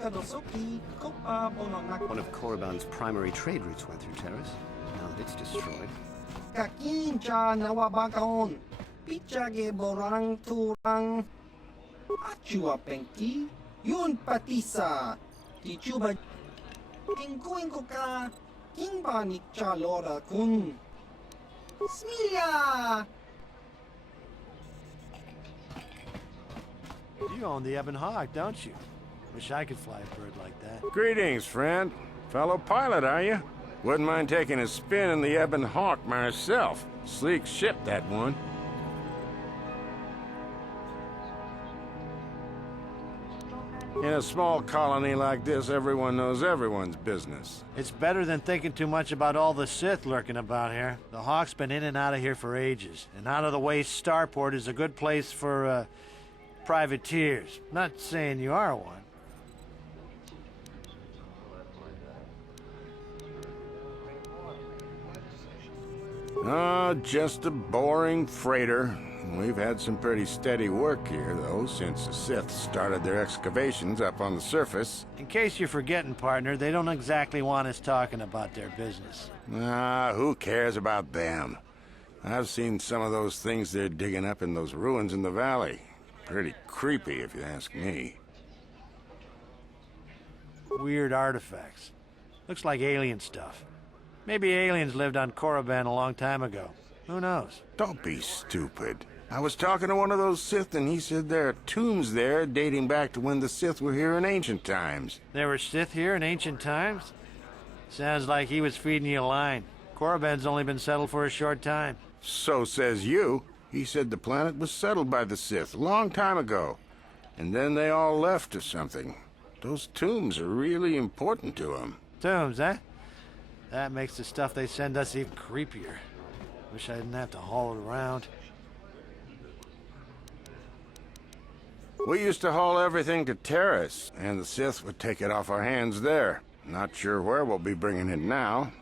One of Korriban's primary trade routes went through Terrace. Now that it's destroyed. Kakincha nawabakaon. Pichage borang turang. Achua pengki. Yun patisa. Tichuba. Tingkuin ko ka. Kingba ni Chalora kun. Smilia! You own the Ebon Hawk, don't you? Wish I could fly a bird like that. Greetings, friend. Fellow pilot, are you? Wouldn't mind taking a spin in the Ebon Hawk myself. Sleek ship, that one. In a small colony like this, everyone knows everyone's business. It's better than thinking too much about all the Sith lurking about here. The Hawk's been in and out of here for ages, and out-of-the-way starport is a good place for, privateers. Not saying you are one. Oh, just a boring freighter. We've had some pretty steady work here, though, since the Sith started their excavations up on the surface. In case you're forgetting, partner, they don't exactly want us talking about their business. Ah, who cares about them? I've seen some of those things they're digging up in those ruins in the valley. Pretty creepy, if you ask me. Weird artifacts. Looks like alien stuff. Maybe aliens lived on Korriban a long time ago. Who knows? Don't be stupid. I was talking to one of those Sith, and he said there are tombs there dating back to when the Sith were here in ancient times. There were Sith here in ancient times? Sounds like he was feeding you a line. Korriban's only been settled for a short time. So says you. He said the planet was settled by the Sith a long time ago. And then they all left or something. Those tombs are really important to him. Tombs, eh? That makes the stuff they send us even creepier. Wish I didn't have to haul it around. We used to haul everything to Terrace, and the Sith would take it off our hands there. Not sure where we'll be bringing it now.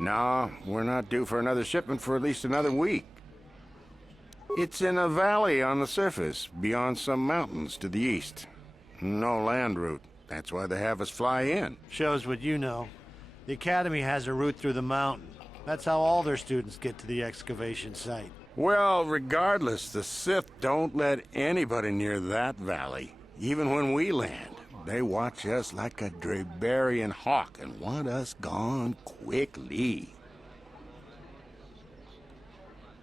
No, we're not due for another shipment for at least another week. It's in a valley on the surface, beyond some mountains to the east. No land route. That's why they have us fly in. Shows what you know. The Academy has a route through the mountain. That's how all their students get to the excavation site. Well, regardless, the Sith don't let anybody near that valley. Even when we land, they watch us like a Drabarian hawk and want us gone quickly.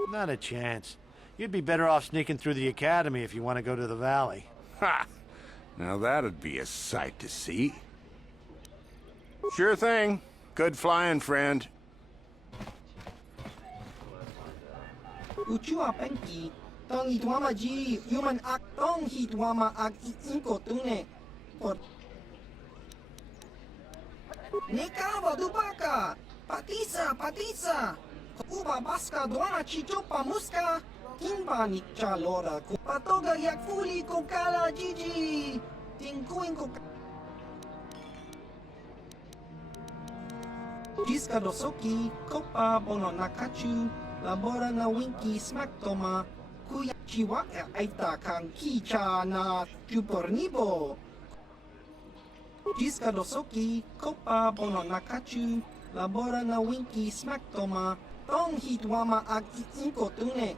Not a chance. You'd be better off sneaking through the Academy if you want to go to the valley. Ha! Now that'd be a sight to see. Sure thing. Good flying, friend. Uchua pengki. Tong hitwama ji. Human ak tong hitwama ak inko tune. Por. Nekawa dubaka. Patisa, patisa. Uba baska duana chichopa muska. Kimba ni chalora. Patoga yak fuli ko kala jiji. Tingkuin ko Jiska dosoki, kopa bono nakachu, labora na winki smaktoma, kuya chiwa aita kang kicha na chupornibo. Jiska dosoki, kopa bono nakachu, labora na winki smaktoma, tong hitwama ag inko tune,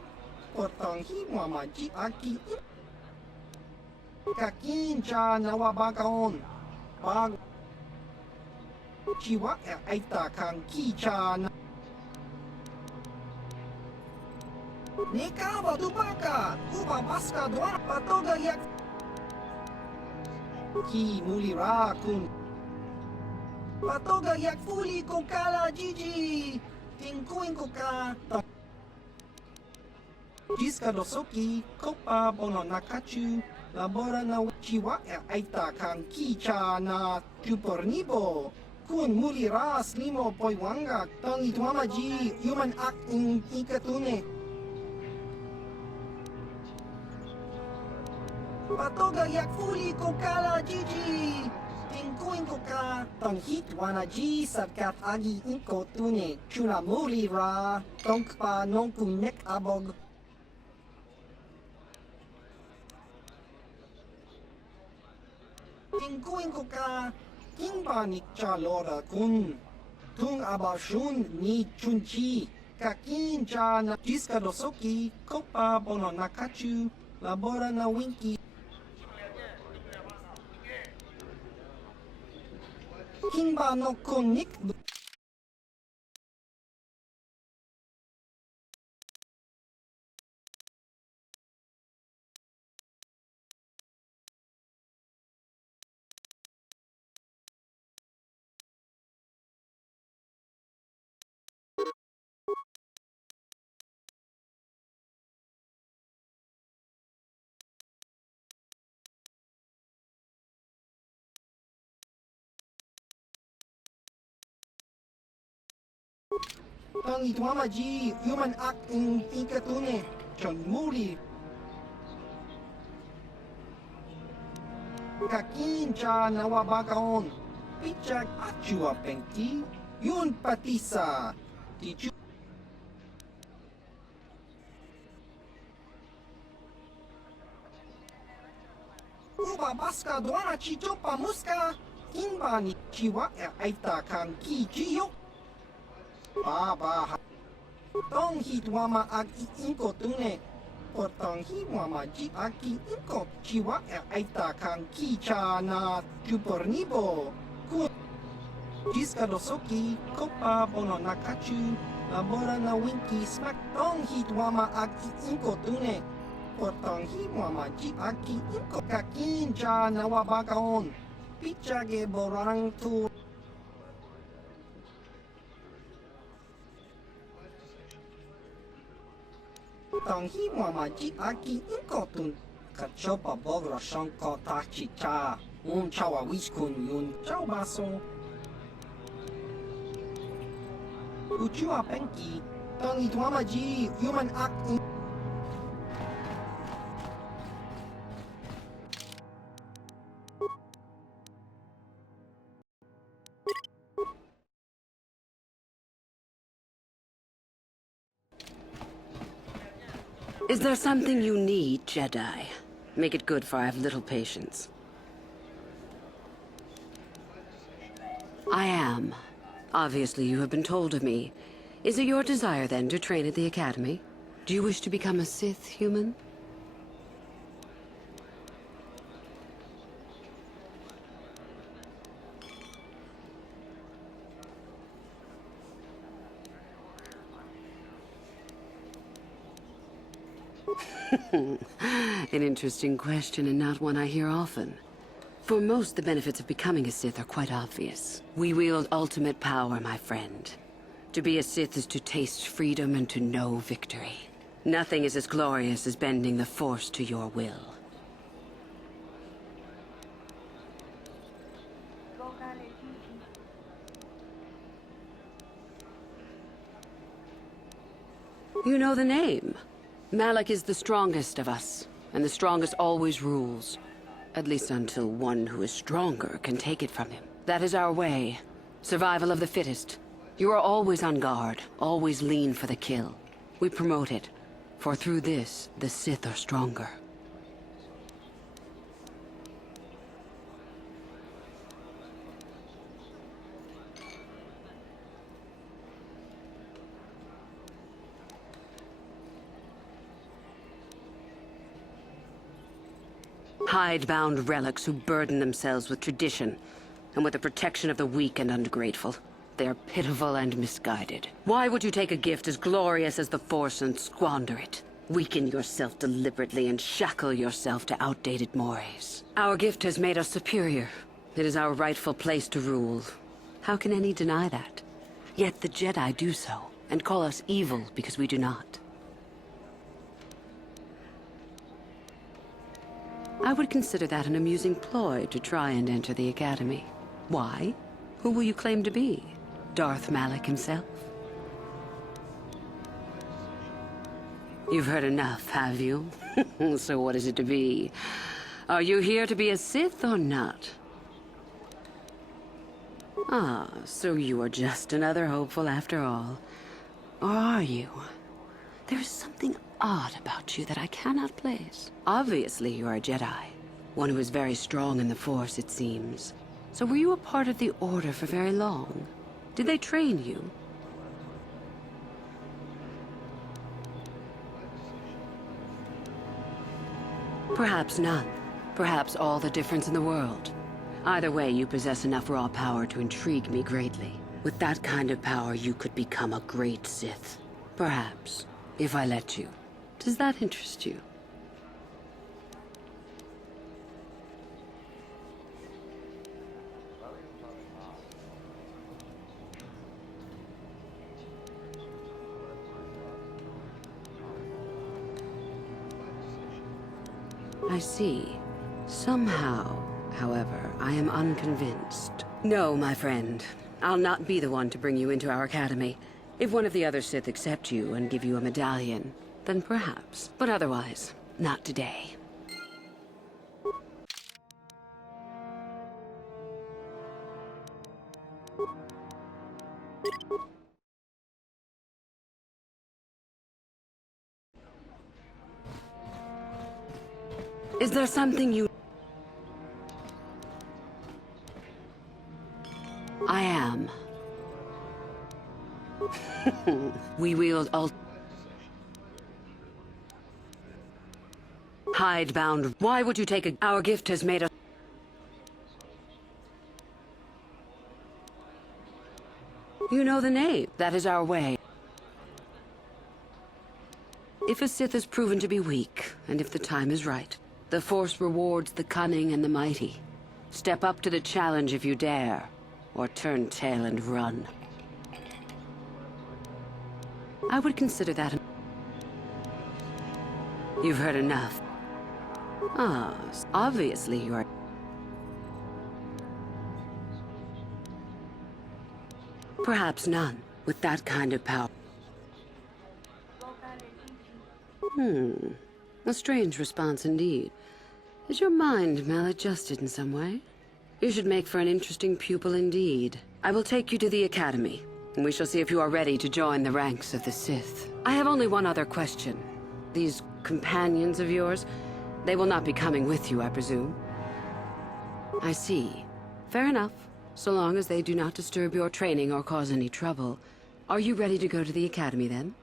potong hitwama ji aki kakincha nawabakaon, bag Chiwa aita kang kicha na Nekawa dubaka Uba baska doa patoga yak Ki mulira kun Patoga yak fuli ko kala jiji Tingkuin ko ka Jiska dosoki Kopa bono nakachu Labora na chiwa aita kang kicha na chupornibo Kun muli ras limo poi wanga tang itwama ji human ak in ikatune. Patoga yak fuli ko kala jiji. Tingkuin ko ka tang hitwana ji sarkat agi inko tune. Chuna muli ra tong pa nong kunek abog. kuin ko ka kinbanik chalora kun tung abashun ni chunchi kakin cha na jiska dosoki kopa bono nakachu labora na winki kinba no konik Tang itwama ji human act in ikatune chon muri kakin cha nawabakaon pichak achua pengki yun patisa tichu uba baska doana chicho pamuska kinbani chiwa aita kan ki chiyo Baba Tong hitwama ag inko tune Potong hiwama ji aki inko chiwa aita kang kicha na kupornibo Ku Jiska dosoki kopa bono nakachu Labora na winki smack Tong hitwama ag inko tune Potong hiwama ji aki inko kakincha na wabakaon Pichage borang tu Tang hi mama ji aki inkotun kachopa bogra shanko tachi cha chawa wiskun yun chao baso Uchua penki tang itwama ji human act Is there something you need, Jedi? Make it good, for I have little patience. I am. Obviously, you have been told of me. Is it your desire, then, to train at the Academy? Do you wish to become a Sith human? An interesting question, and not one I hear often. For most, the benefits of becoming a Sith are quite obvious. We wield ultimate power, my friend. To be a Sith is to taste freedom and to know victory. Nothing is as glorious as bending the Force to your will. You know the name. Malak is the strongest of us, and the strongest always rules. At least until one who is stronger can take it from him. That is our way. Survival of the fittest. You are always on guard, always lean for the kill. We promote it, for through this, the Sith are stronger. Hide-bound relics who burden themselves with tradition, and with the protection of the weak and ungrateful. They are pitiful and misguided. Why would you take a gift as glorious as the Force and squander it? Weaken yourself deliberately and shackle yourself to outdated mores. Our gift has made us superior. It is our rightful place to rule. How can any deny that? Yet the Jedi do so, and call us evil because we do not. I would consider that an amusing ploy to try and enter the Academy. Why? Who will you claim to be? Darth Malak himself? You've heard enough, have you? So what is it to be? Are you here to be a Sith or not? Ah, so you are just another hopeful after all. Or are you? There is something odd about you that I cannot place. Obviously, you are a Jedi. One who is very strong in the Force, it seems. So were you a part of the Order for very long? Did they train you? Perhaps none. Perhaps all the difference in the world. Either way, you possess enough raw power to intrigue me greatly. With that kind of power, you could become a great Sith. Perhaps, if I let you. Does that interest you? I see. Somehow, however, I am unconvinced. No, my friend. I'll not be the one to bring you into our academy. If one of the other Sith accept you and give you a medallion, then perhaps. But otherwise, not today. Is there something you... I am. We wield hidebound. Why would you take a... Our gift has made us... You know the name. That is our way. If a Sith is proven to be weak, and if the time is right, the Force rewards the cunning and the mighty. Step up to the challenge if you dare, or turn tail and run. I would consider that... You've heard enough. Ah, obviously you are... Perhaps none, with that kind of power. A strange response indeed. Is your mind maladjusted in some way? You should make for an interesting pupil indeed. I will take you to the Academy, and we shall see if you are ready to join the ranks of the Sith. I have only one other question. These companions of yours, they will not be coming with you, I presume? I see. Fair enough. So long as they do not disturb your training or cause any trouble. Are you ready to go to the Academy, then?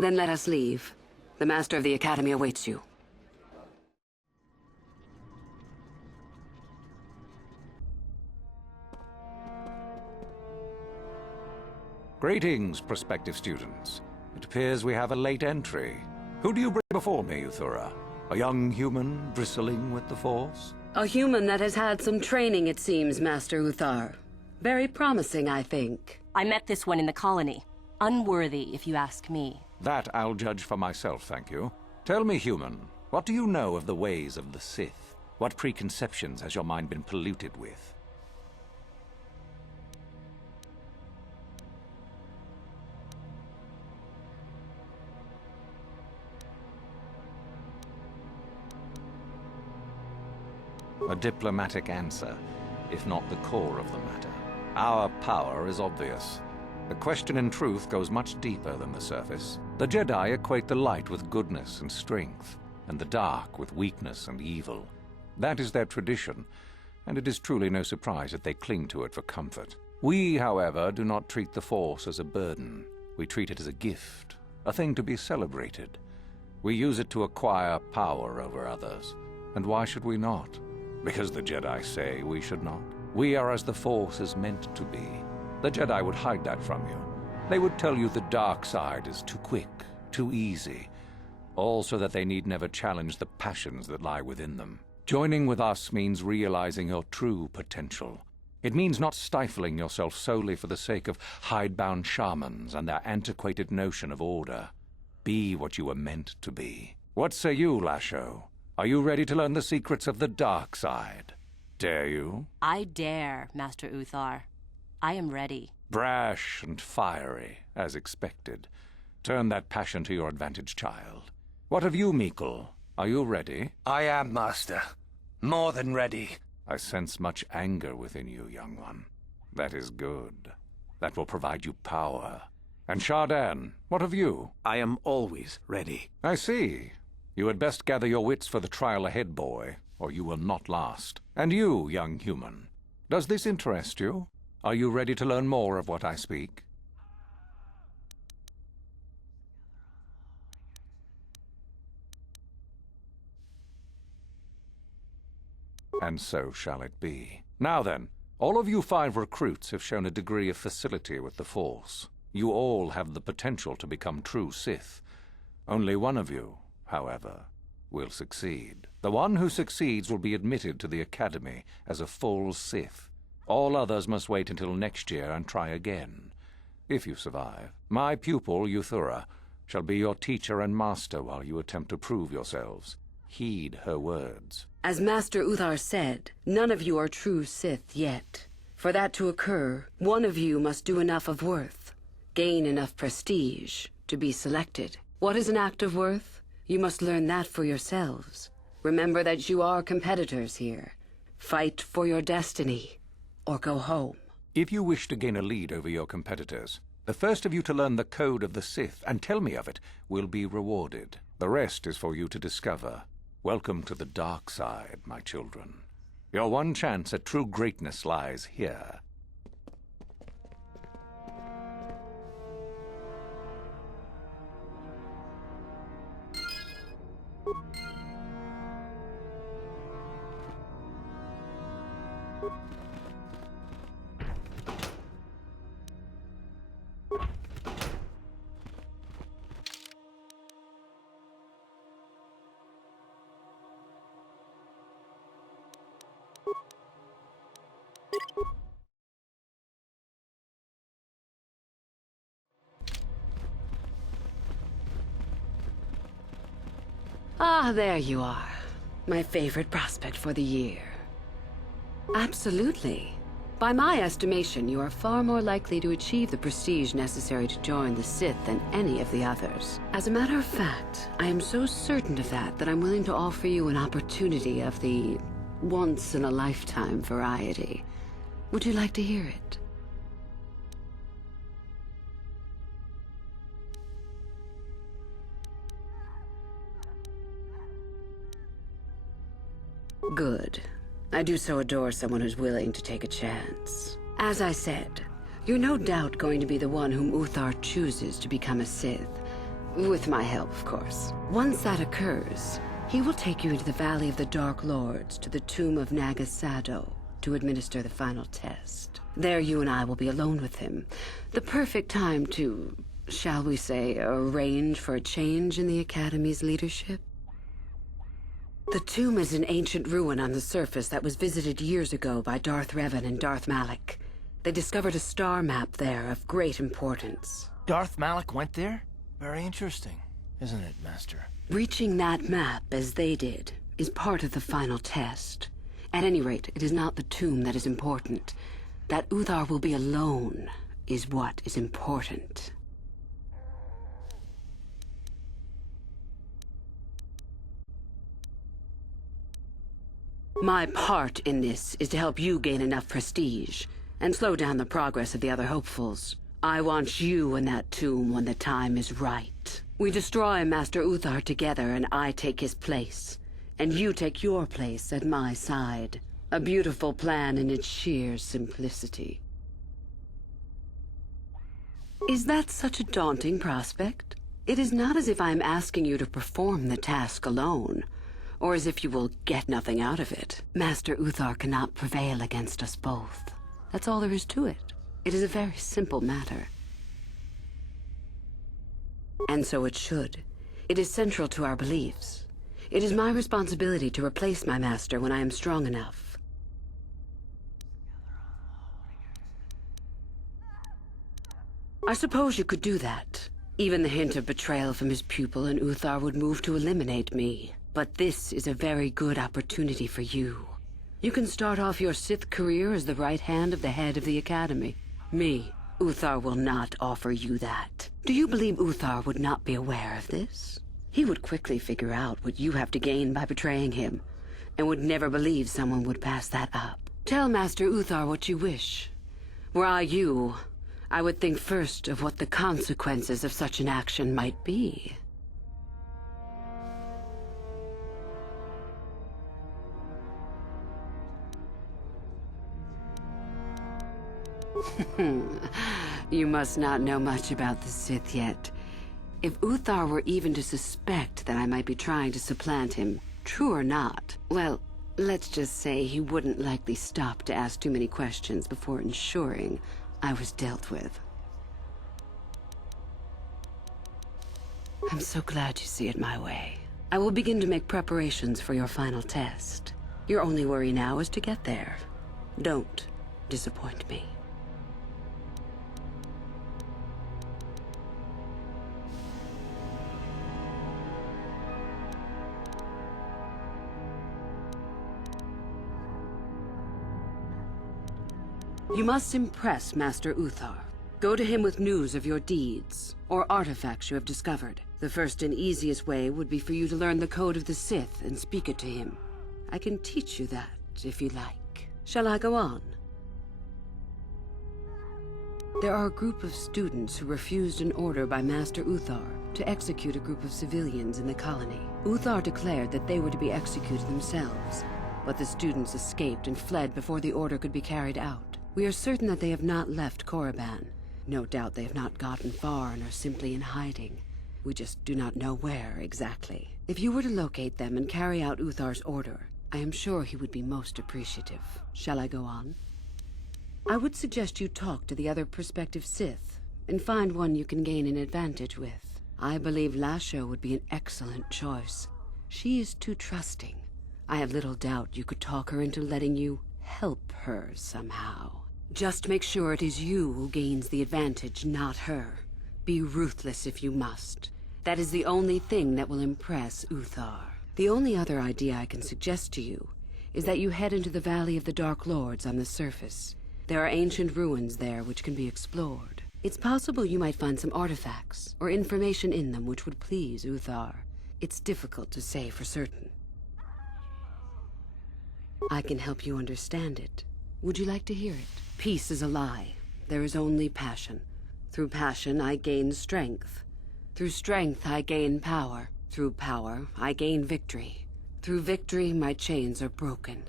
Then let us leave. The Master of the Academy awaits you. Greetings, prospective students. It appears we have a late entry. Who do you bring before me, Uthura? A young human bristling with the Force? A human that has had some training, it seems, Master Uthar. Very promising, I think. I met this one in the colony. Unworthy, if you ask me. That I'll judge for myself, thank you. Tell me, human, what do you know of the ways of the Sith? What preconceptions has your mind been polluted with? A diplomatic answer, if not the core of the matter. Our power is obvious. The question in truth goes much deeper than the surface. The Jedi equate the light with goodness and strength, and the dark with weakness and evil. That is their tradition, and it is truly no surprise that they cling to it for comfort. We, however, do not treat the Force as a burden. We treat it as a gift, a thing to be celebrated. We use it to acquire power over others. And why should we not? Because the Jedi say we should not. We are as the Force is meant to be. The Jedi would hide that from you. They would tell you the dark side is too quick, too easy, all so that they need never challenge the passions that lie within them. Joining with us means realizing your true potential. It means not stifling yourself solely for the sake of hidebound shamans and their antiquated notion of order. Be what you were meant to be. What say you, Lasho? Are you ready to learn the secrets of the dark side? Dare you? I dare, Master Uthar. I am ready. Brash and fiery, as expected. Turn that passion to your advantage, child. What of you, Meekle? Are you ready? I am, Master. More than ready. I sense much anger within you, young one. That is good. That will provide you power. And Shardan, what of you? I am always ready. I see. You had best gather your wits for the trial ahead, boy, or you will not last. And you, young human, does this interest you? Are you ready to learn more of what I speak? And so shall it be. Now then, all of you 5 recruits have shown a degree of facility with the Force. You all have the potential to become true Sith. Only one of you, however, will succeed. The one who succeeds will be admitted to the Academy as a full Sith. All others must wait until next year and try again. If you survive, my pupil, Euthura, shall be your teacher and master while you attempt to prove yourselves. Heed her words. As Master Uthar said, none of you are true Sith yet. For that to occur, one of you must do enough of worth, gain enough prestige, to be selected. What is an act of worth? You must learn that for yourselves. Remember that you are competitors here. Fight for your destiny, or go home. If you wish to gain a lead over your competitors, the first of you to learn the code of the Sith and tell me of it will be rewarded. The rest is for you to discover. Welcome to the dark side, my children. Your one chance at true greatness lies here. Ah, there you are. My favorite prospect for the year. Absolutely. By my estimation, you are far more likely to achieve the prestige necessary to join the Sith than any of the others. As a matter of fact, I am so certain of that I'm willing to offer you an opportunity of the once-in-a-lifetime variety. Would you like to hear it? Good. I do so adore someone who's willing to take a chance. As I said, you're no doubt going to be the one whom Uthar chooses to become a Sith. With my help, of course. Once that occurs, he will take you into the Valley of the Dark Lords to the tomb of Naga Sado to administer the final test. There you and I will be alone with him. The perfect time to, shall we say, arrange for a change in the Academy's leadership. The tomb is an ancient ruin on the surface that was visited years ago by Darth Revan and Darth Malak. They discovered a star map there of great importance. Darth Malak went there? Very interesting, isn't it, Master? Reaching that map, as they did, is part of the final test. At any rate, it is not the tomb that is important. That Uthar will be alone is what is important. My part in this is to help you gain enough prestige and slow down the progress of the other hopefuls. I want you in that tomb when the time is right. We destroy Master Uthar together and I take his place. And you take your place at my side. A beautiful plan in its sheer simplicity. Is that such a daunting prospect? It is not as if I am asking you to perform the task alone, or as if you will get nothing out of it. Master Uthar cannot prevail against us both. That's all there is to it. It is a very simple matter. And so it should. It is central to our beliefs. It is my responsibility to replace my master when I am strong enough. I suppose you could do that. Even the hint of betrayal from his pupil and Uthar would move to eliminate me. But this is a very good opportunity for you. You can start off your Sith career as the right hand of the head of the Academy. Me, Uthar will not offer you that. Do you believe Uthar would not be aware of this? He would quickly figure out what you have to gain by betraying him, and would never believe someone would pass that up. Tell Master Uthar what you wish. Were I you, I would think first of what the consequences of such an action might be. You must not know much about the Sith yet. If Uthar were even to suspect that I might be trying to supplant him, true or not, well, let's just say he wouldn't likely stop to ask too many questions before ensuring I was dealt with. I'm so glad you see it my way. I will begin to make preparations for your final test. Your only worry now is to get there. Don't disappoint me. You must impress Master Uthar. Go to him with news of your deeds, or artifacts you have discovered. The first and easiest way would be for you to learn the code of the Sith and speak it to him. I can teach you that, if you like. Shall I go on? There are a group of students who refused an order by Master Uthar to execute a group of civilians in the colony. Uthar declared that they were to be executed themselves, but the students escaped and fled before the order could be carried out. We are certain that they have not left Korriban. No doubt they have not gotten far and are simply in hiding. We just do not know where exactly. If you were to locate them and carry out Uthar's order, I am sure he would be most appreciative. Shall I go on? I would suggest you talk to the other prospective Sith, and find one you can gain an advantage with. I believe Lasho would be an excellent choice. She is too trusting. I have little doubt you could talk her into letting you help her somehow. Just make sure it is you who gains the advantage, not her. Be ruthless if you must. That is the only thing that will impress Uthar. The only other idea I can suggest to you is that you head into the Valley of the Dark Lords on the surface. There are ancient ruins there which can be explored. It's possible you might find some artifacts or information in them which would please Uthar. It's difficult to say for certain. I can help you understand it. Would you like to hear it? Peace is a lie. There is only passion. Through passion, I gain strength. Through strength, I gain power. Through power, I gain victory. Through victory, my chains are broken.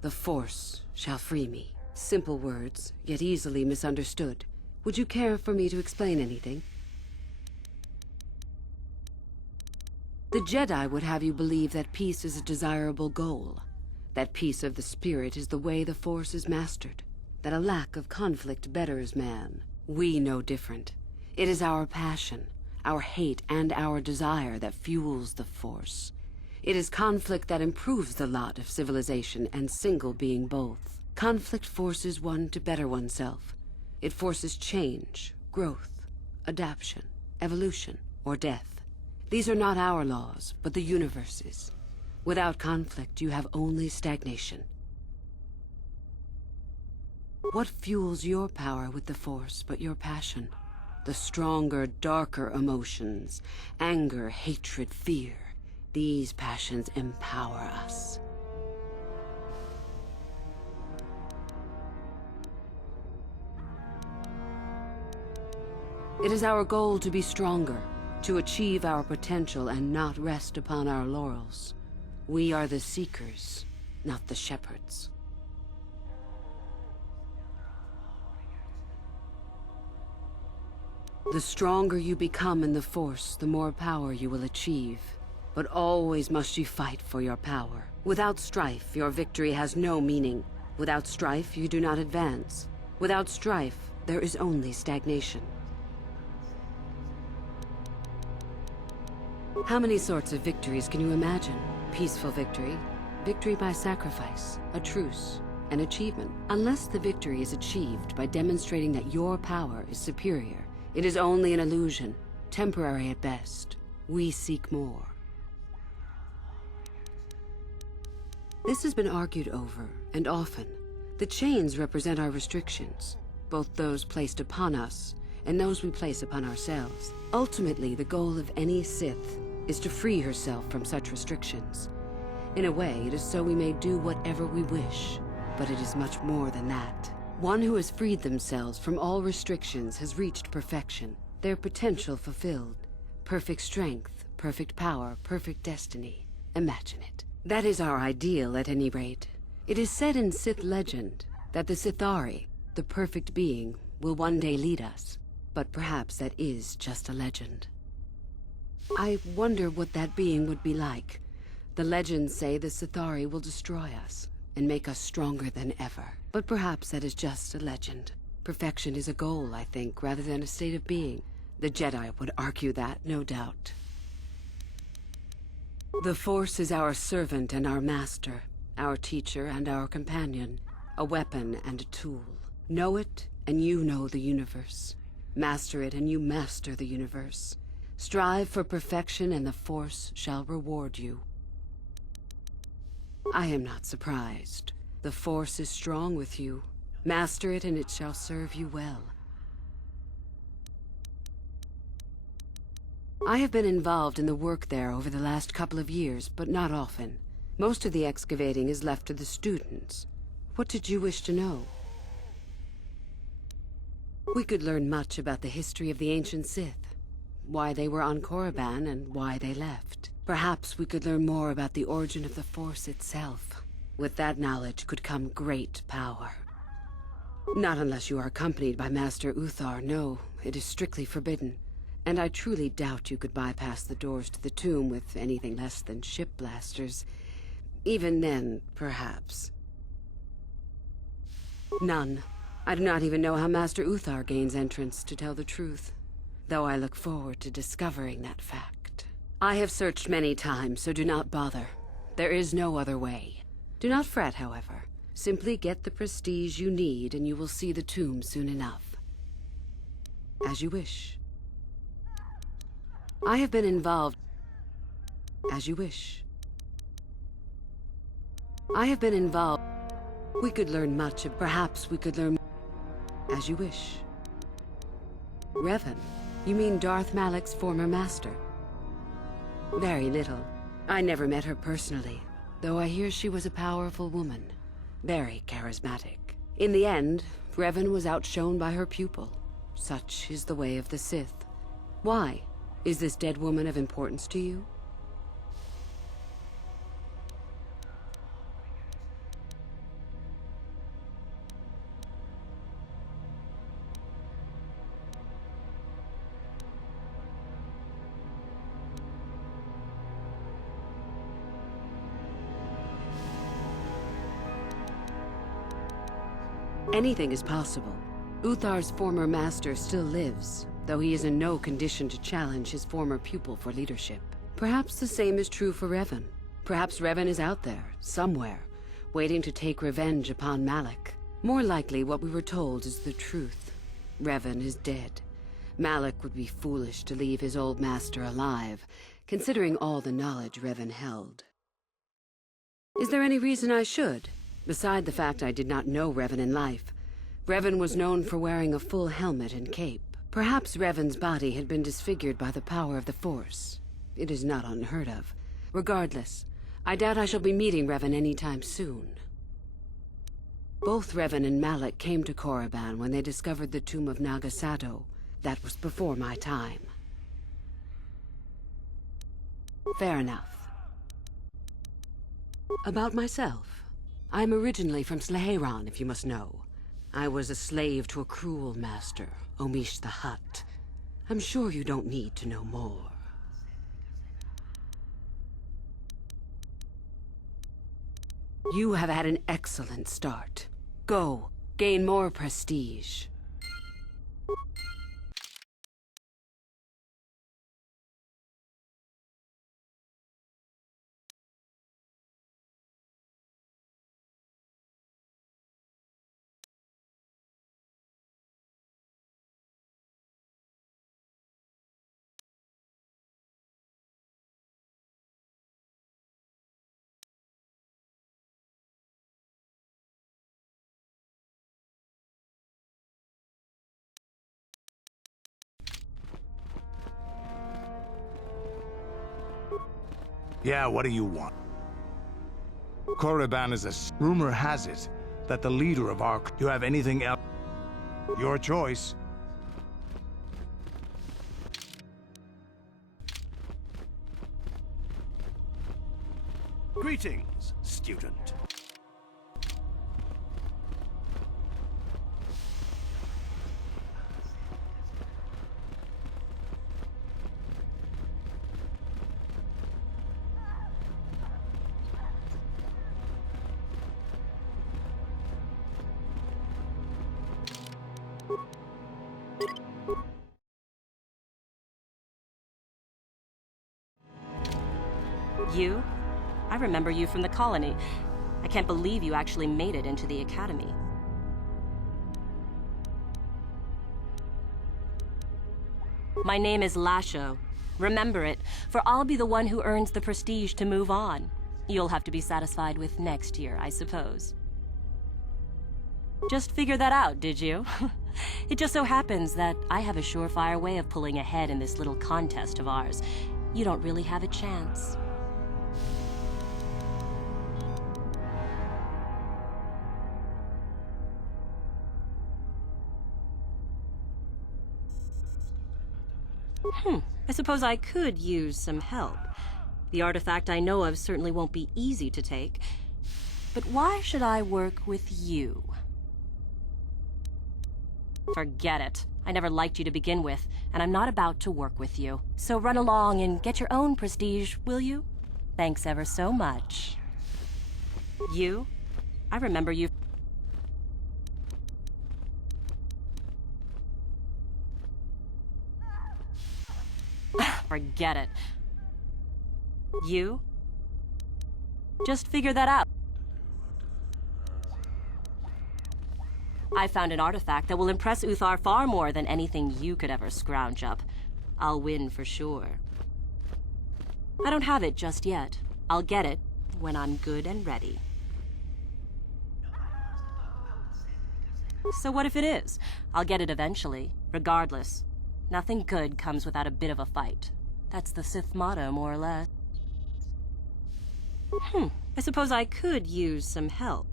The Force shall free me. Simple words, yet easily misunderstood. Would you care for me to explain anything? The Jedi would have you believe that peace is a desirable goal. That peace of the spirit is the way the Force is mastered. That a lack of conflict betters man. We know different. It is our passion, our hate, and our desire that fuels the Force. It is conflict that improves the lot of civilization and single being both. Conflict forces one to better oneself. It forces change, growth, adaptation, evolution, or death. These are not our laws, but the universe's. Without conflict, you have only stagnation. What fuels your power with the Force but your passion? The stronger, darker emotions. Anger, hatred, fear. These passions empower us. It is our goal to be stronger, to achieve our potential and not rest upon our laurels. We are the seekers, not the shepherds. The stronger you become in the Force, the more power you will achieve. But always must you fight for your power. Without strife, your victory has no meaning. Without strife, you do not advance. Without strife, there is only stagnation. How many sorts of victories can you imagine? Peaceful victory, victory by sacrifice, a truce, an achievement. Unless the victory is achieved by demonstrating that your power is superior, it is only an illusion, temporary at best. We seek more. This has been argued over, and often. The chains represent our restrictions, both those placed upon us and those we place upon ourselves. Ultimately, the goal of any Sith is to free herself from such restrictions. In a way, it is so we may do whatever we wish, but it is much more than that. One who has freed themselves from all restrictions has reached perfection, their potential fulfilled. Perfect strength, perfect power, perfect destiny. Imagine it. That is our ideal, at any rate. It is said in Sith legend that the Sithari, the perfect being, will one day lead us. But perhaps that is just a legend. I wonder what that being would be like. The legends say the Sithari will destroy us and make us stronger than ever. But perhaps that is just a legend. Perfection is a goal, I think, rather than a state of being. The Jedi would argue that, no doubt. The Force is our servant and our master, our teacher and our companion, a weapon and a tool. Know it, and you know the universe. Master it, and you master the universe. Strive for perfection, and the Force shall reward you. I am not surprised. The Force is strong with you. Master it, and it shall serve you well. I have been involved in the work there over the last couple of years, but not often. Most of the excavating is left to the students. What did you wish to know? We could learn much about the history of the ancient Sith, why they were on Korriban and why they left. Perhaps we could learn more about the origin of the Force itself. With that knowledge could come great power. Not unless you are accompanied by Master Uthar, no. It is strictly forbidden. And I truly doubt you could bypass the doors to the tomb with anything less than ship blasters. Even then, perhaps. None. I do not even know how Master Uthar gains entrance, to tell the truth. Though I look forward to discovering that fact. I have searched many times, so do not bother. There is no other way. Do not fret, however. Simply get the prestige you need, and you will see the tomb soon enough. As you wish. I have been involved... As you wish. I have been involved... We could learn much of... Perhaps we could learn... As you wish. Revan? You mean Darth Malak's former master? Very little. I never met her personally, though I hear she was a powerful woman. Very charismatic. In the end, Revan was outshone by her pupil. Such is the way of the Sith. Why? Is this dead woman of importance to you? Anything is possible. Uthar's former master still lives, though he is in no condition to challenge his former pupil for leadership. Perhaps the same is true for Revan. Perhaps Revan is out there, somewhere, waiting to take revenge upon Malak. More likely, what we were told is the truth. Revan is dead. Malak would be foolish to leave his old master alive, considering all the knowledge Revan held. Is there any reason I should? Beside the fact I did not know Revan in life, Revan was known for wearing a full helmet and cape. Perhaps Revan's body had been disfigured by the power of the Force. It is not unheard of. Regardless, I doubt I shall be meeting Revan anytime soon. Both Revan and Malak came to Korriban when they discovered the tomb of Naga Sadow. That was before my time. Fair enough. About myself. I'm originally from Sleheyron, if you must know. I was a slave to a cruel master, Omish the Hutt. I'm sure you don't need to know more. You have had an excellent start. Go, gain more prestige. Yeah, what do you want? Korriban is a... Rumor has it that the leader of our... You have anything else? Your choice. Greetings, student. You? I remember you from the colony. I can't believe you actually made it into the academy. My name is Lasho. Remember it, for I'll be the one who earns the prestige to move on. You'll have to be satisfied with next year, I suppose. Just figured that out, did you? It just so happens that I have a surefire way of pulling ahead in this little contest of ours. You don't really have a chance. I suppose I could use some help. The artifact I know of certainly won't be easy to take. But why should I work with you? Forget it. I never liked you to begin with, and I'm not about to work with you. So run along and get your own prestige, will you? Thanks ever so much. You? I remember you. Forget it. You? Just figure that out. I found an artifact that will impress Uthar far more than anything you could ever scrounge up. I'll win for sure. I don't have it just yet. I'll get it when I'm good and ready. So what if it is? I'll get it eventually, regardless. Nothing good comes without a bit of a fight. That's the Sith motto, more or less. I suppose I could use some help.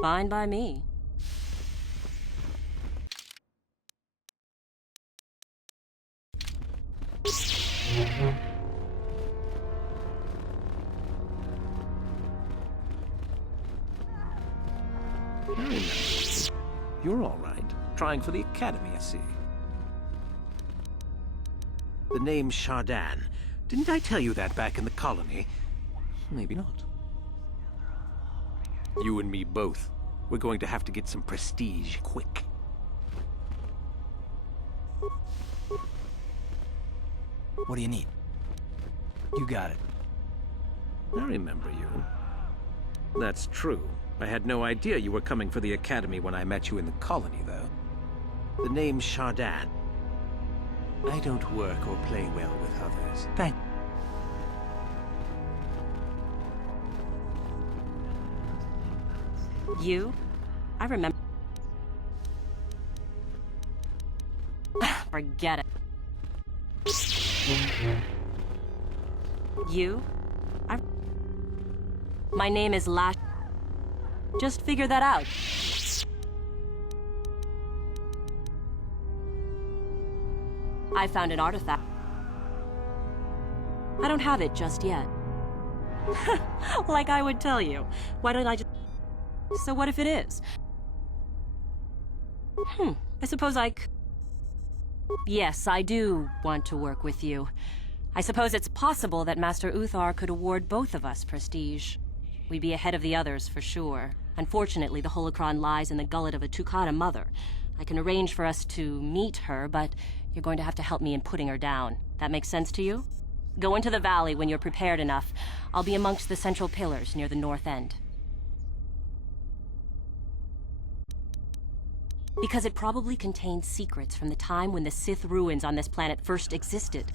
Fine by me. You're all right. Trying for the Academy, I see. The name's Shardan. Didn't I tell you that back in the colony? Maybe not. You and me both. We're going to have to get some prestige quick. What do you need? You got it. I remember you. That's true. I had no idea you were coming for the Academy when I met you in the colony, though. The name's Shardan. I don't work or play well with others. Thank... You? I remember... Forget it. You? My name is Lash... Just figure that out. I found an artifact. I don't have it just yet. Like I would tell you. Why don't I just... So what if it is? I suppose I could... Yes, I do want to work with you. I suppose it's possible that Master Uthar could award both of us prestige. We'd be ahead of the others for sure. Unfortunately, the holocron lies in the gullet of a Tukata mother. I can arrange for us to meet her, but you're going to have to help me in putting her down. That makes sense to you? Go into the valley when you're prepared enough. I'll be amongst the central pillars near the north end. Because it probably contains secrets from the time when the Sith ruins on this planet first existed.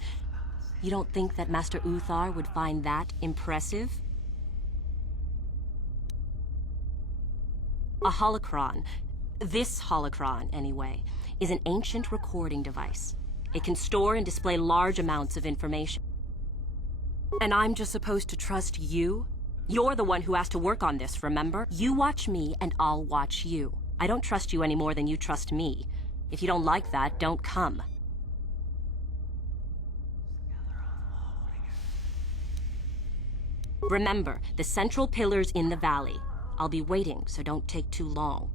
You don't think that Master Uthar would find that impressive? A holocron, this holocron anyway, is an ancient recording device. It can store and display large amounts of information. And I'm just supposed to trust you? You're the one who has to work on this, remember? You watch me and I'll watch you. I don't trust you any more than you trust me. If you don't like that, don't come. Remember, the central pillar's in the valley. I'll be waiting, so don't take too long.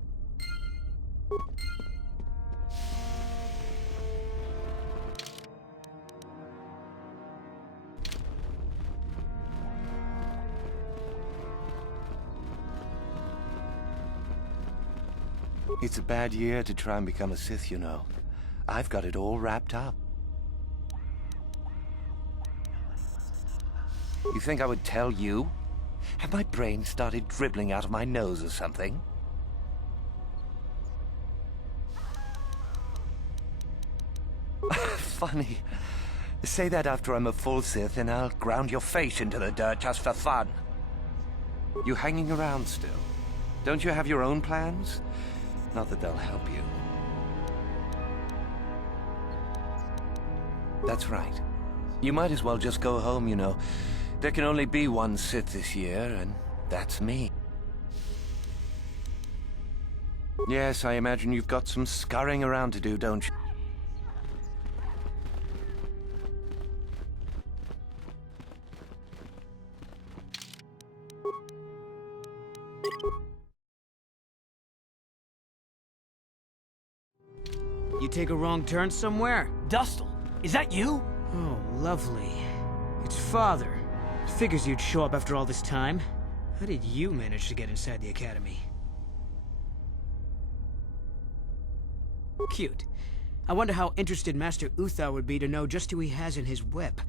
It's a bad year to try and become a Sith, you know. I've got it all wrapped up. You think I would tell you? Have my brain started dribbling out of my nose or something? Funny. Say that after I'm a full Sith and I'll ground your face into the dirt just for fun. You hanging around still? Don't you have your own plans? Not that they'll help you. That's right. You might as well just go home, you know. There can only be one Sith this year, and that's me. Yes, I imagine you've got some scurrying around to do, don't you? You take a wrong turn somewhere? Dustil, is that you? Oh, lovely. It's Father. Figures you'd show up after all this time. How did you manage to get inside the Academy? Cute. I wonder how interested Master Uthar would be to know just who he has in his web.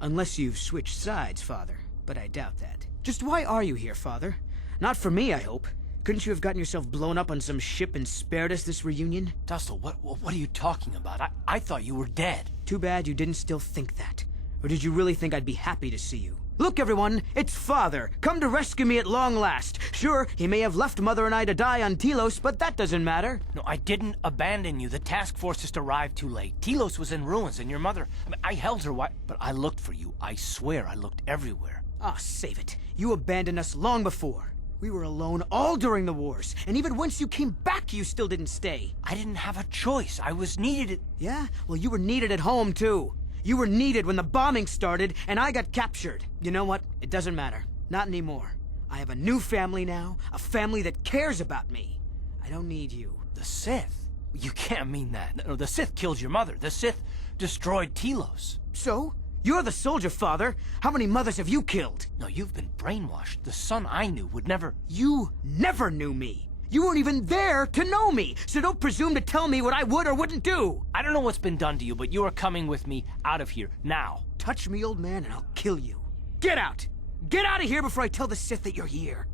Unless you've switched sides, Father. But I doubt that. Just why are you here, Father? Not for me, I hope. Couldn't you have gotten yourself blown up on some ship and spared us this reunion? Dustil, what are you talking about? I thought you were dead. Too bad you didn't still think that. Or did you really think I'd be happy to see you? Look, everyone, it's Father, come to rescue me at long last. Sure, he may have left Mother and I to die on Telos, but that doesn't matter. No, I didn't abandon you. The task force just arrived too late. Telos was in ruins, and your mother... I held her, but I looked for you. I swear I looked everywhere. Ah, save it. You abandoned us long before. We were alone all during the wars, and even once you came back, you still didn't stay. I didn't have a choice. I was needed Yeah? Well, you were needed at home, too. You were needed when the bombing started, and I got captured. You know what? It doesn't matter. Not anymore. I have a new family now, a family that cares about me. I don't need you. The Sith? You can't mean that. No, the Sith killed your mother. The Sith destroyed Telos. So? You're the soldier, Father. How many mothers have you killed? No, you've been brainwashed. The son I knew would never... You never knew me. You weren't even there to know me, so don't presume to tell me what I would or wouldn't do. I don't know what's been done to you, but you are coming with me out of here, now. Touch me, old man, and I'll kill you. Get out! Get out of here before I tell the Sith that you're here.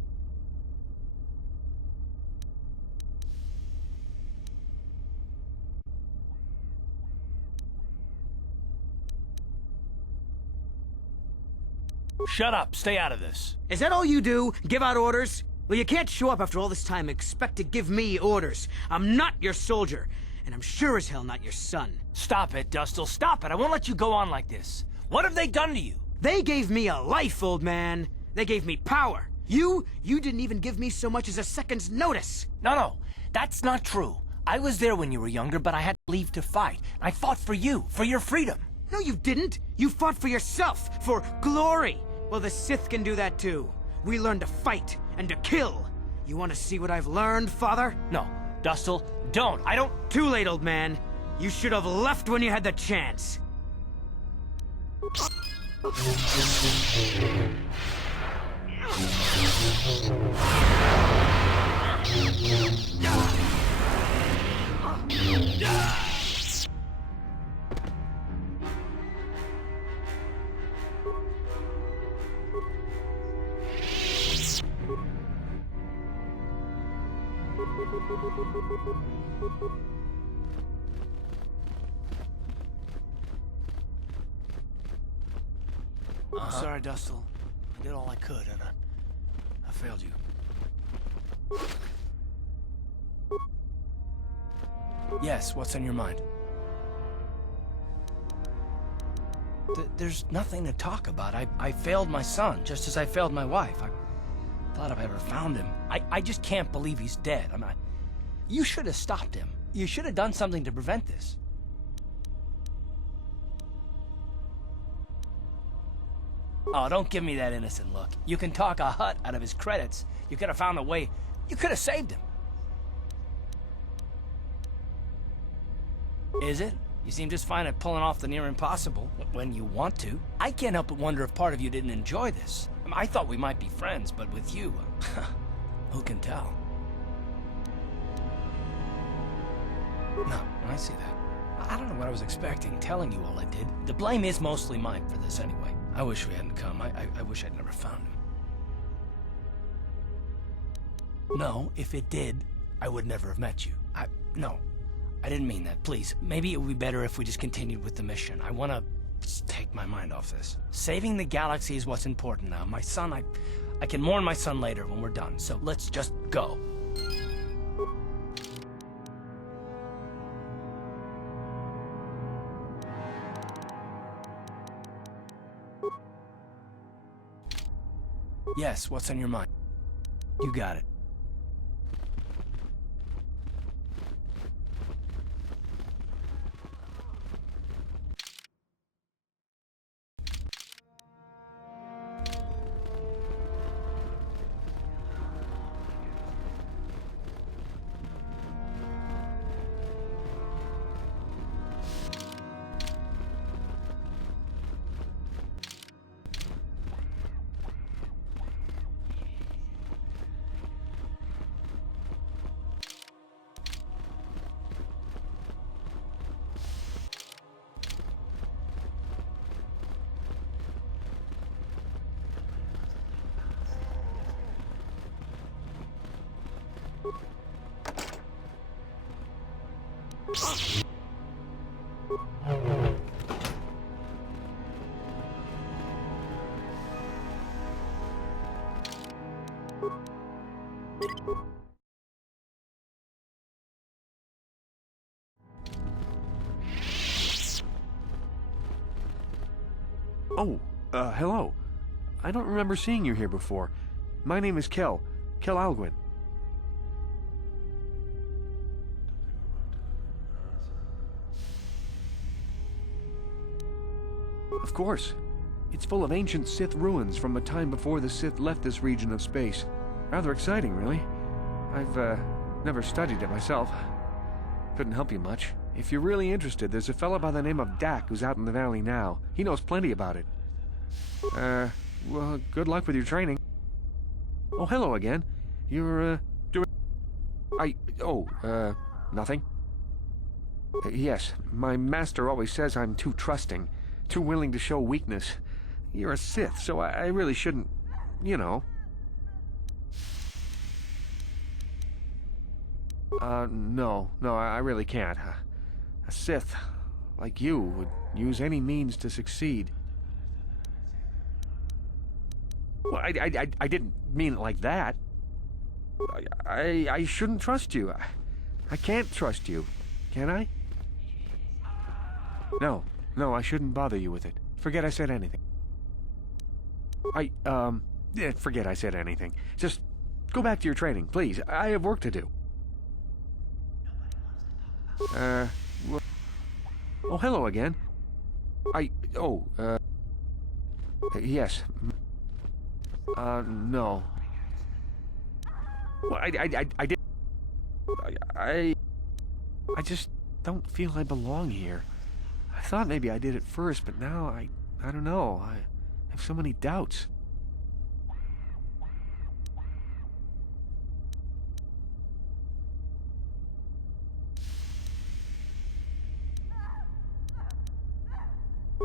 Shut up. Stay out of this. Is that all you do? Give out orders? Well, you can't show up after all this time and expect to give me orders. I'm not your soldier, and I'm sure as hell not your son. Stop it, Dustil. Stop it. I won't let you go on like this. What have they done to you? They gave me a life, old man. They gave me power. You didn't even give me so much as a second's notice. No, that's not true. I was there when you were younger, but I had to leave to fight. I fought for you, for your freedom. No, you didn't. You fought for yourself, for glory. Well, the Sith can do that too. We learn to fight and to kill. You want to see what I've learned, Father? No, Dustil, don't. I don't... Too late, old man. You should have left when you had the chance. I'm sorry, Dustil. I did all I could, and I failed you. Yes, what's on your mind? There's nothing to talk about. I failed my son, just as I failed my wife. I thought if I ever found him. I just can't believe he's dead. You should have stopped him. You should have done something to prevent this. Oh, don't give me that innocent look. You can talk a Hutt out of his credits. You could have found a way. You could have saved him. Is it? You seem just fine at pulling off the near impossible when you want to. I can't help but wonder if part of you didn't enjoy this. I thought we might be friends, but with you, who can tell? No, I see that. I don't know what I was expecting, telling you all I did. The blame is mostly mine for this anyway. I wish we hadn't come. I wish I'd never found him. No, if it did, I would never have met you. No, I didn't mean that. Please, maybe it would be better if we just continued with the mission. I want to take my mind off this. Saving the galaxy is what's important now. My son, I can mourn my son later when we're done, so let's just go. Yes, what's on your mind? You got it. Oh, hello. I don't remember seeing you here before. My name is Kel Alguin. Of course. It's full of ancient Sith ruins from a time before the Sith left this region of space. Rather exciting, really. I've, never studied it myself. Couldn't help you much. If you're really interested, there's a fellow by the name of Dak who's out in the valley now. He knows plenty about it. Well, good luck with your training. Oh, hello again. You're, doing... nothing. Yes, my master always says I'm too trusting, too willing to show weakness. You're a Sith, so I really shouldn't, you know. No, I really can't. A Sith, like you, would use any means to succeed. Well, I didn't mean it like that. I shouldn't trust you. I can't trust you, can I? No, I shouldn't bother you with it. Forget I said anything. Forget I said anything. Just go back to your training, please. I have work to do. Oh, hello again. Yes. No. Well, I did. I just don't feel I belong here. I thought maybe I did at first, but now I don't know. I have so many doubts.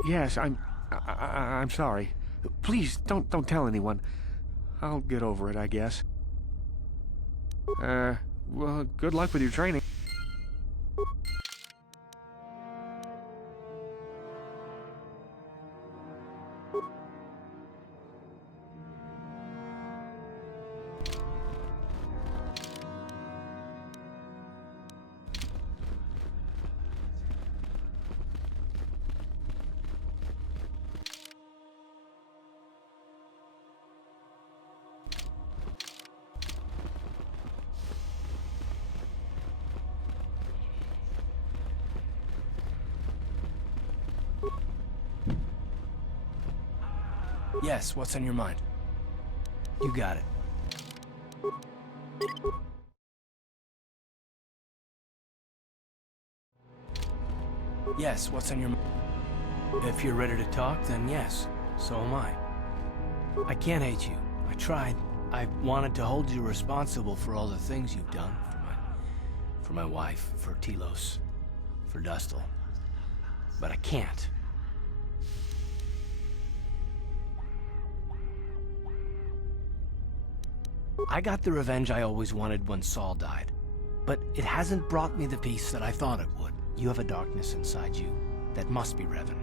Yes, I'm sorry. Please don't tell anyone. I'll get over it, I guess. Well, good luck with your training. Yes, what's on your mind? You got it. Yes, what's on your mind? If you're ready to talk, then yes, so am I. I can't hate you. I tried. I wanted to hold you responsible for all the things you've done, for my wife, for Telos, for Dustil. But I can't. I got the revenge I always wanted when Saul died, but it hasn't brought me the peace that I thought it would. You have a darkness inside you that must be Revan.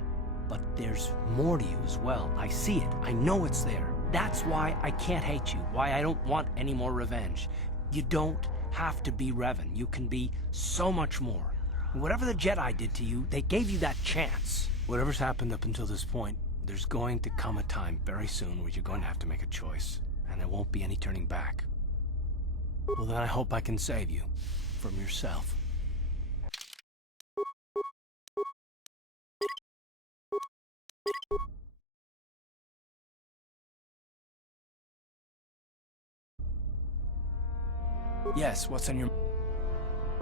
But there's more to you as well. I see it. I know it's there. That's why I can't hate you, why I don't want any more revenge. You don't have to be Revan. You can be so much more. Whatever the Jedi did to you, they gave you that chance. Whatever's happened up until this point, there's going to come a time very soon where you're going to have to make a choice. And there won't be any turning back. Well, then I hope I can save you from yourself. Yes, what's on your...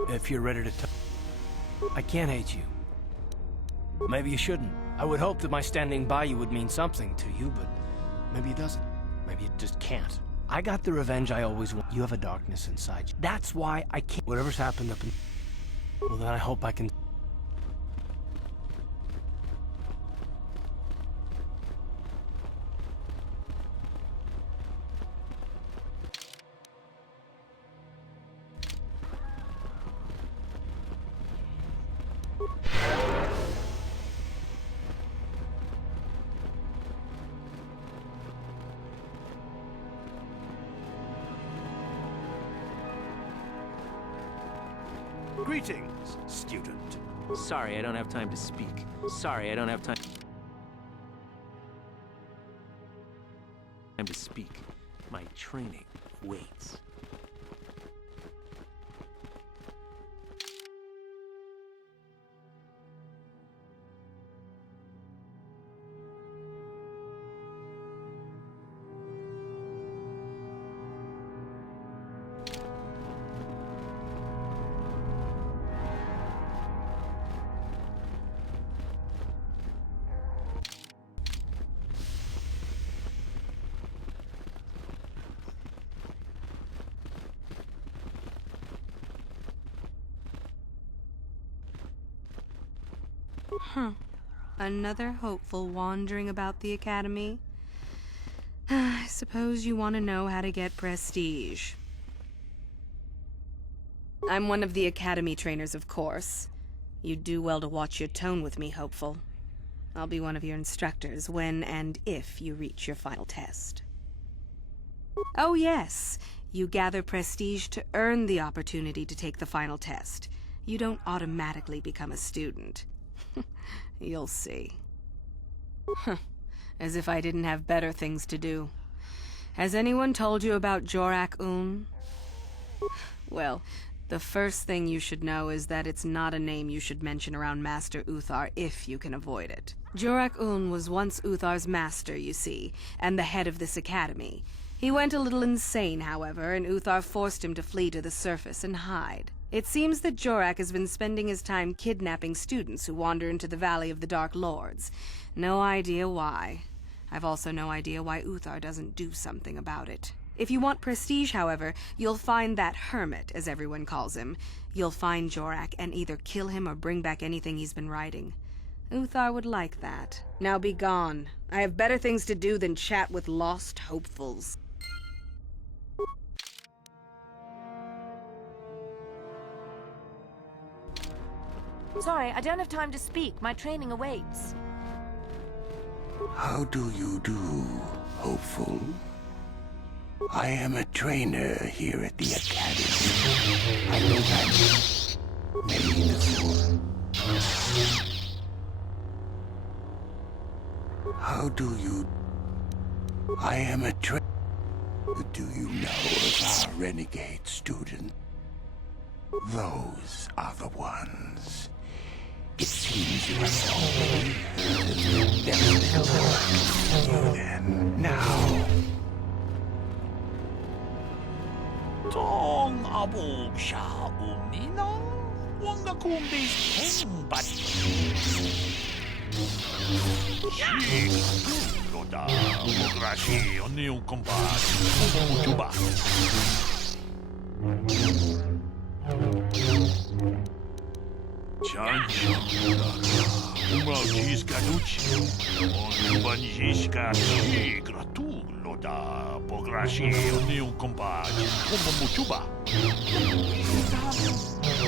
If you're ready to I can't hate you. Maybe you shouldn't. I would hope that my standing by you would mean something to you, but maybe it doesn't. Maybe it just can't. I got the revenge I always want. You have a darkness inside you. That's why I can't... Whatever's happened up in... Well, then I hope I can... Greetings, student. Sorry, I don't have time to speak. Sorry, I don't have time to speak. My training waits. Huh. Another hopeful wandering about the Academy? I suppose you want to know how to get prestige. I'm one of the Academy trainers, of course. You'd do well to watch your tone with me, hopeful. I'll be one of your instructors when and if you reach your final test. Oh yes, you gather prestige to earn the opportunity to take the final test. You don't automatically become a student. You'll see. As if I didn't have better things to do. Has anyone told you about Jorak-Un? Well, the first thing you should know is that it's not a name you should mention around Master Uthar if you can avoid it. Jorak-Un was once Uthar's master, you see, and the head of this academy. He went a little insane, however, and Uthar forced him to flee to the surface and hide. It seems that Jorak has been spending his time kidnapping students who wander into the Valley of the Dark Lords. No idea why. I've also no idea why Uthar doesn't do something about it. If you want prestige, however, you'll find that hermit, as everyone calls him. You'll find Jorak and either kill him or bring back anything he's been writing. Uthar would like that. Now be gone. I have better things to do than chat with lost hopefuls. Sorry, I don't have time to speak. My training awaits. How do you do, hopeful? I am a trainer here at the Academy. I know that many before. How do you... I am a trainer. Do you know of our renegade student? Those are the ones. It seems you have already heard of them. Then, now... Tong abog siya uminang wanga kumbis hengbat. Loda mugrashi on yung kumpas. Chuba.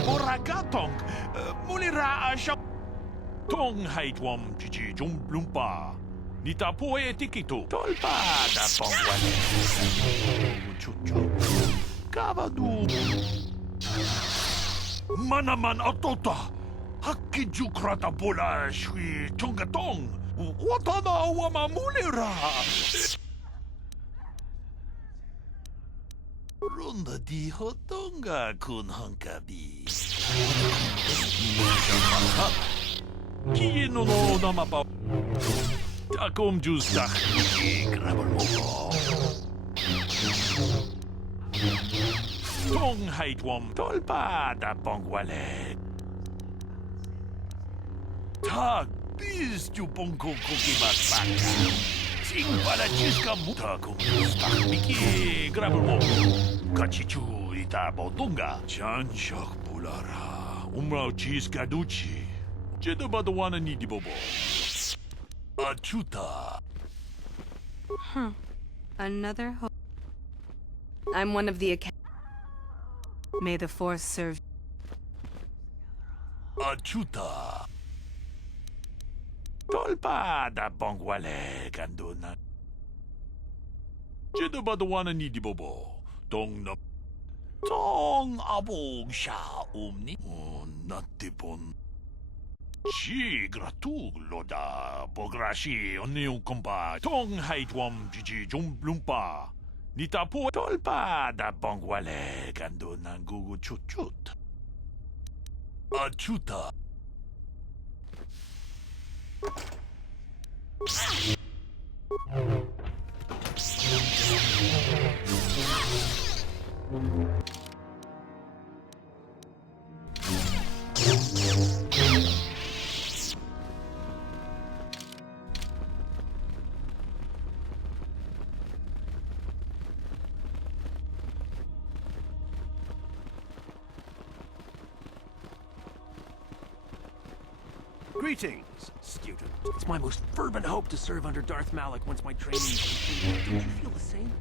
Boragatong, mulira siya. Tong haitwam chichi lumpa. Nita po etikito. Tolpa da pongwane. Chucho. Kavadu. Manaman atota. Hakiju krata bola shui tongatong. Watana wama mulira. Ronda di hotonga kun hankabi. Kino no namapa. Takom justa. Grabal mo. Tong haitwam tolpa da pongwale. Tag bis tu pongko kokimak baka. Sing para chiska muta kung justa. Miki grabal mo. Kachichu ita botunga. Chanshak bulara. Umrao chiska duchi. Jeda badawana ni di bobo. Achuta. Another hope. I'm one of the May the Force serve. Achuta. Tolpa da bongwale kanduna. Jeda badawana ni di bobo. Tong na. Tong abong sha umni. Natipon. Si gratulo da bograshi oniu kompa tong haitwam jiji lumpa nita po tolpa da bongwale kando nangugu chuchut achuta Greetings, student. It's my most fervent hope to serve under Darth Malak once my training is complete. Don't you feel the same?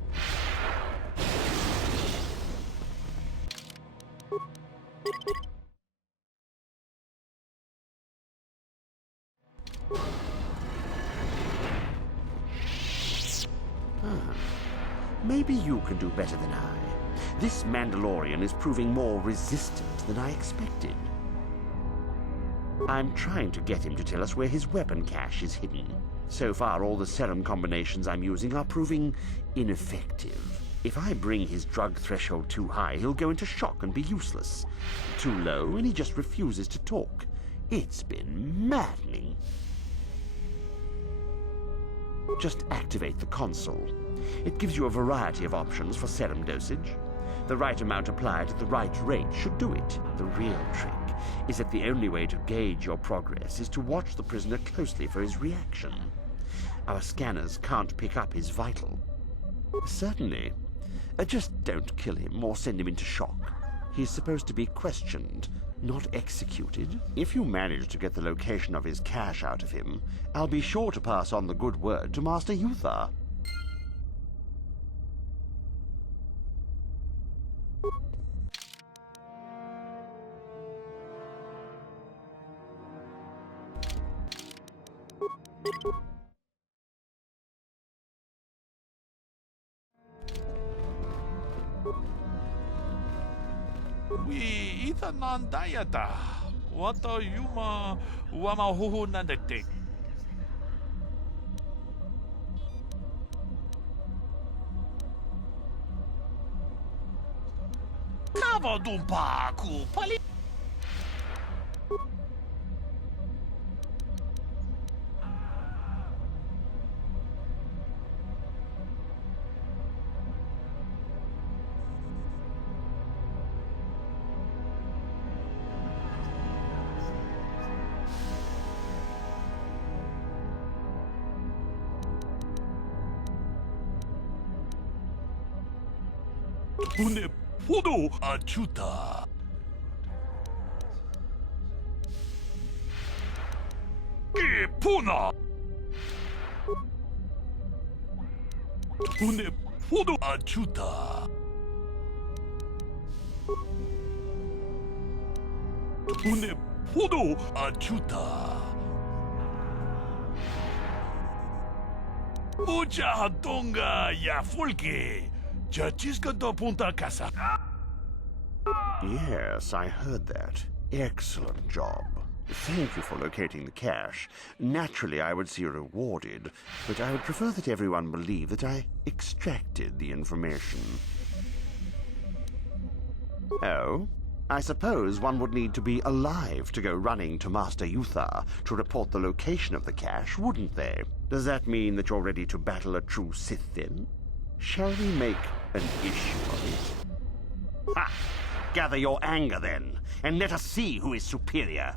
Maybe you can do better than I. This Mandalorian is proving more resistant than I expected. I'm trying to get him to tell us where his weapon cache is hidden. So far, all the serum combinations I'm using are proving ineffective. If I bring his drug threshold too high, he'll go into shock and be useless. Too low, and he just refuses to talk. It's been maddening. Just activate the console. It gives you a variety of options for serum dosage. The right amount applied at the right rate should do it. The real trick is that the only way to gauge your progress is to watch the prisoner closely for his reaction. Our scanners can't pick up his vital. Certainly. Just don't kill him or send him into shock. He's supposed to be questioned, not executed. If you manage to get the location of his cache out of him, I'll be sure to pass on the good word to Master Uthar. We itanan dayata. Wata yuma wama huhu nandete. Kava dumpa ku pali. Une podo achuta. Puna. Tune podo achuta. Tune podo achuta. Ucha hatonga ya folke. Chachisca do punta casa. Yes, I heard that. Excellent job. Thank you for locating the cache. Naturally, I would see you rewarded, but I would prefer that everyone believe that I extracted the information. Oh? I suppose one would need to be alive to go running to Master Uthar to report the location of the cache, wouldn't they? Does that mean that you're ready to battle a true Sith, then? Shall we make an issue of it? Ha! Gather your anger, then, and let us see who is superior.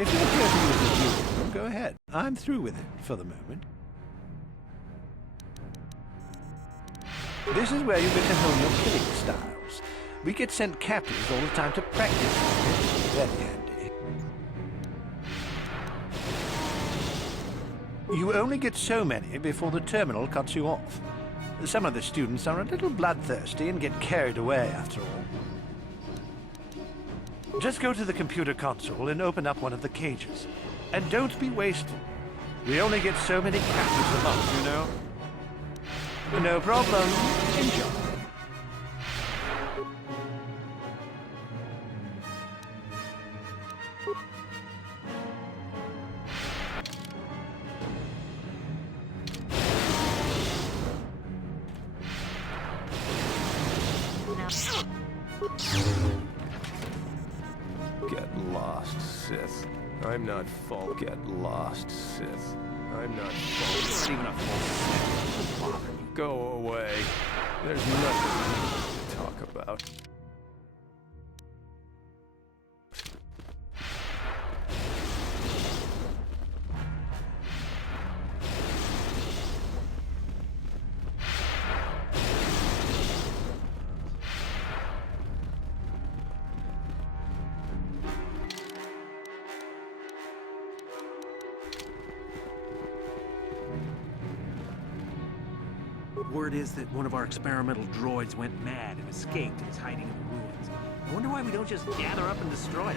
If you're here to use the duel room, go ahead. I'm through with it for the moment. This is where you get to hone your killing styles. We get sent captives all the time to practice. Very handy. You only get so many before the terminal cuts you off. Some of the students are a little bloodthirsty and get carried away after all. Just go to the computer console and open up one of the cages. And don't be wasteful. We only get so many captives a month, you know. No problem. Enjoy. Get lost, Sith. I'm not full. Get lost, Sith. I'm not full. You're not even a full Sith. Go away. There's nothing to talk about. Word is that one of our experimental droids went mad and escaped and is hiding in the ruins. I wonder why we don't just gather up and destroy it.